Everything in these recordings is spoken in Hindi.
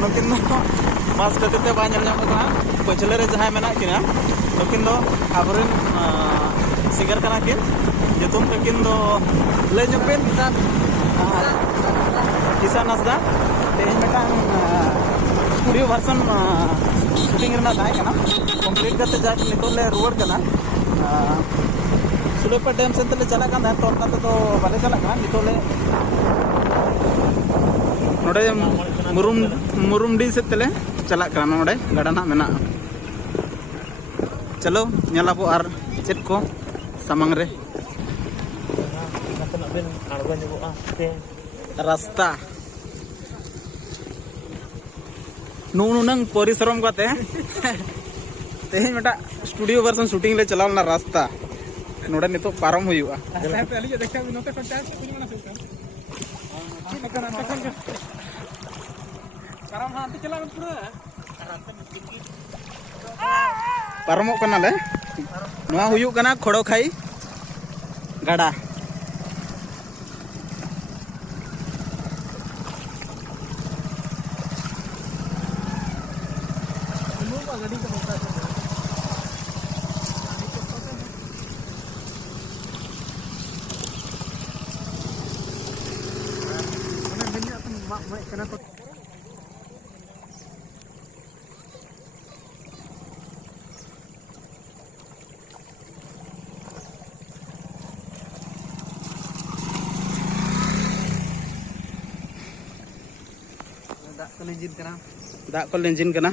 mungkin mas ketika banyak yang pecele jahai menak kina mungkin do aburin sigar kanakin YouTube mungkin do lenyopin kisah nasda teh mekan studio version shooting rena tahe kana complete kate jaake nitole ruwar kana Sulepa dam sentale chala kan to na to bale chala kan nitole नोडे मुरुमडी से तले चला करना नोडे गाड़ा ना मेना चलो नेलाबो आर चेत को सामंग रे रास्ता नुनंग परिश्रम करते तेज मेटा स्टूडियो वर्सन शूटिंग ले चलाव ना रास्ता नोडे नितो पारम हुआ पारमों कना ले नवा हुयुक कना खड़ो खाई गाड़ा दाग को लेंजिन कना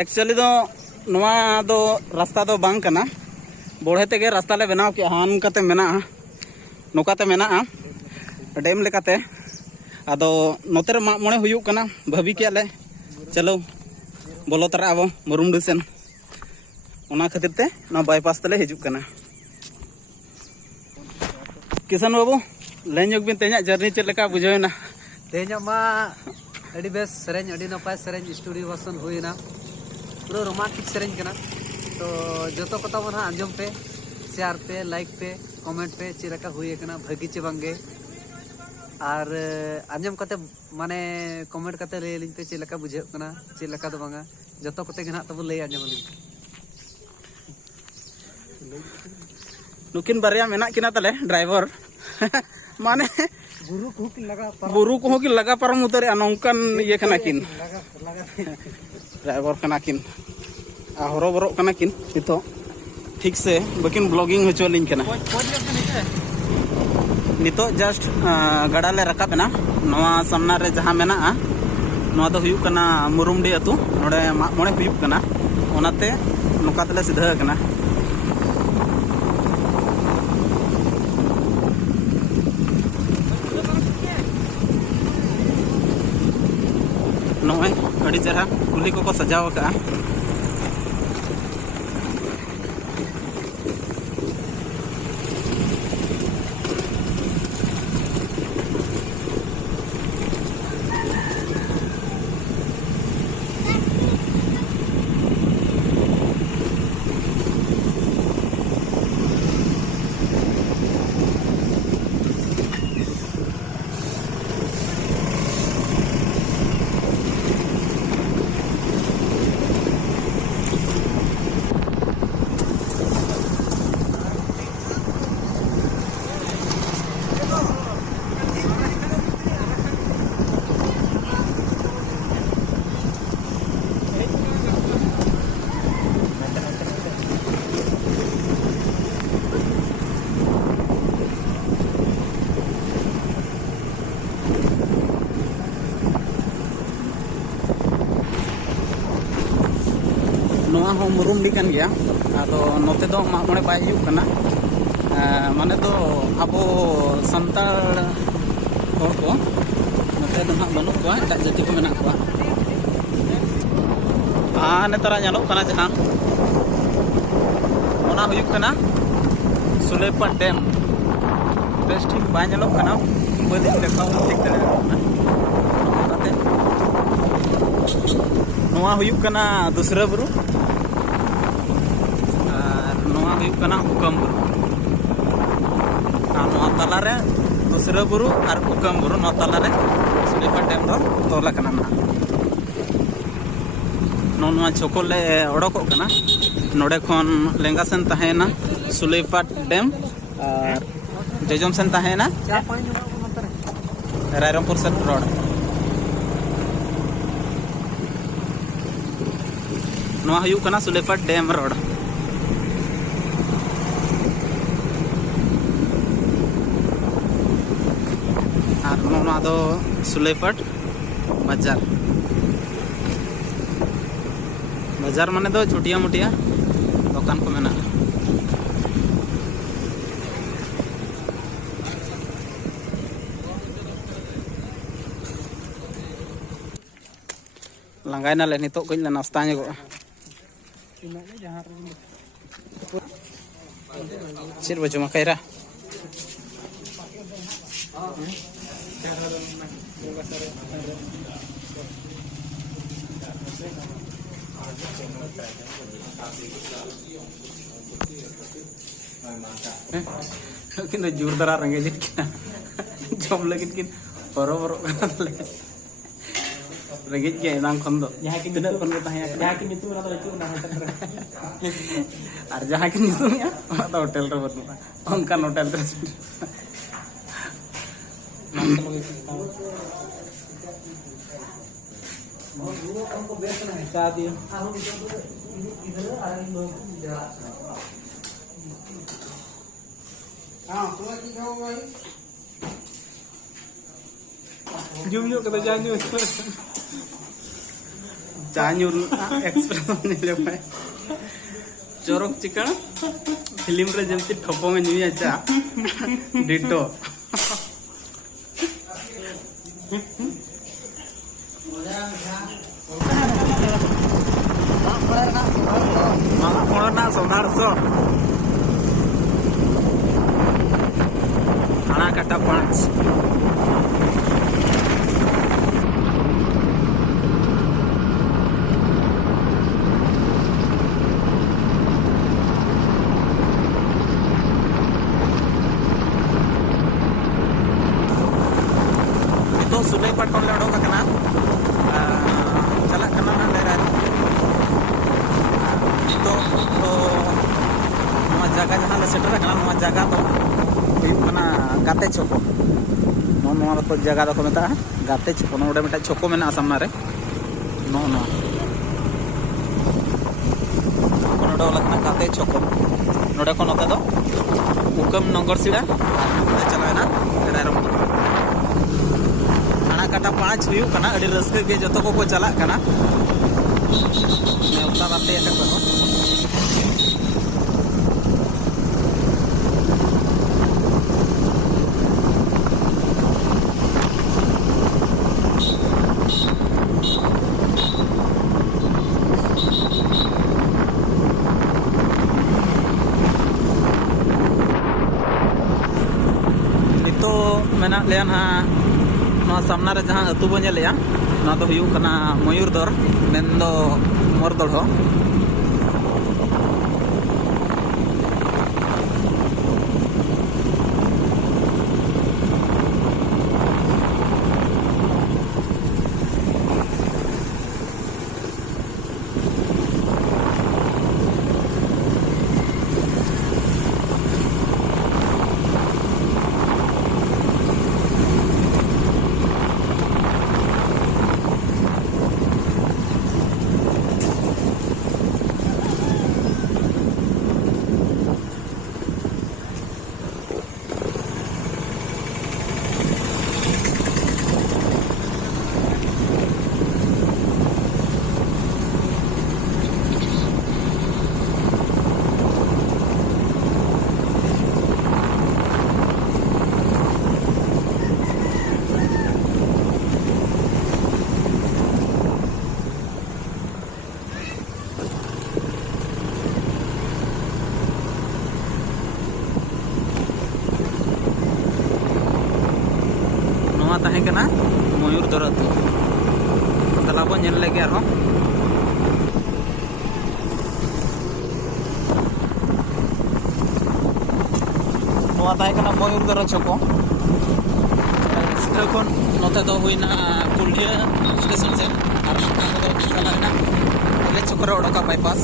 एक्चुअली दो नवा दो रास्ता दो बांग कना बोढ़े तेगे रास्ता ले बनाव के हान कते मेना नोकाते मेना डेम लेकाते आदो नोतेर मा मोणे हुयुक कना भाभी के ले चलो बोलो तरा अब मुरुमडी सेन ओना खातिर ते ना बाईपास तले हिजुक कना किसान बाबू लेंजोक बिन तेजा जर्नी चेक लेका बुझावना तेजा मा अड़ी बेस सेरेंज अड़ी नपाय सेरेंज स्टूडियो वर्सन हुईना पूरा रोमांटिक सेरेंज कना तो जो कथा बना आंजम पे शेयर पे लाइक पे कमेंट पे चेलका हुई कना भागी चे बांगे और आंजम कते माने कमेंट कते ले लिंग पे चेलका बुझे कना चेलका दो बांगा जो कते गना तब ले आंजम लिंग नुकिन बारिया मेना किना तले ड्राइवर माने बुरु को की लगा पारम उतरे नौकान ये कना किन ड्राइवर कना किन हरो बरो कना किन नितो ठीक से बकिन ब्लॉगिंग होचो लिंग कना नितो जस्ट गाड़ा ले रकाब ना नवा सामना रे जहां मेना नवा दो हुयुक कना मुरुमडी अतु नोडे मोणे हुयुक कना ओनाते नोका तले सीधा कना नोए अड़ी चेहरा कुली को सजाव का मुरुमडी कान गया आदो नोते दो मा मोणे बाय हुयुक कना माने दो आबो संताल हर को नोते दो ना बनु को एटा जाति को मेना को नेतरा ñalok kana jahan ओना हुयुक कना सुलेपा डैम बेस ठीक बा ñalok kana बदे देखाव ठीक तले नोआ हुयुक कना दूसरा बुरु और नोआ हुयुक कना उकम बुरु और नोआ तला रे दूसरा बुरु और उकम बुरु नोआ तला रे सुलेफाट डैम दो तोला कना ना नोआ चोकोले ओडोको कना नोडे खन लेंगा सेन तहेना सुलेफाट डैम और जजम सेन तहेना रायरमपुर सेट रोड नोआ हुयुक कना सुलेफाट डैम रोड और नोआ दो सुलेफाट बाजार बाजार माने दो छुटिया मुटिया दुकान को मेना langgaina le nitok koi le nasta nya go chir baju makaira किन जोरदार रंगे जित जम लगित किन बरो बरो रेगेज के नाम खन दो जहां की दिनल खन ताहे जहां की नितु ना तो चु ना और जहां की नितु या तो होटल रे बनु उनका होटल रे हमको बेचना है चाह दियो हां तो की खाओ भाई जुमियो कतो जानू जानू एक्सप्रेस ले भाई चोरक चिकन फिल्म रे जमती ठपो में न्यू आचा डिटो माला कोना सोनार सो आना काटा 5 सुलेफाट खन ले ओडोक कना चला कना ना डेरा तो नवा जगह जहां ले सेटर कना नवा जगह तो हुयुक कना गाते छोको नवा तो जगह दो को मेता गाते छोको नोडे मेटा छोको मेना सामना रे नो नो नोडे ओला कना गाते छोको नोडे को नोते दो उकम नंगर सिड़ा चला ना रायरमपुर काटा 5 हुयुक कना अडी रस्के के जतो को चला कना नेवता बाते या को नितो मेना लेन हा सामना रे जहां अतु बो नेलेया ना तो हुयुक कना मयूरदर मेनदो मोरदड़ हो ᱱᱚᱣᱟ ᱛᱟᱦᱮᱸ ᱠᱟᱱᱟ ᱢᱚᱭᱩᱨ ᱫᱚᱨᱟᱛ चला बो नेल लेगे आरो नोआ ताहे कना मयूरगढ़ चौको सेटा खन नोते दो हुईना कुंडिया स्टेशन से और चला चक्र ओडका बाईपास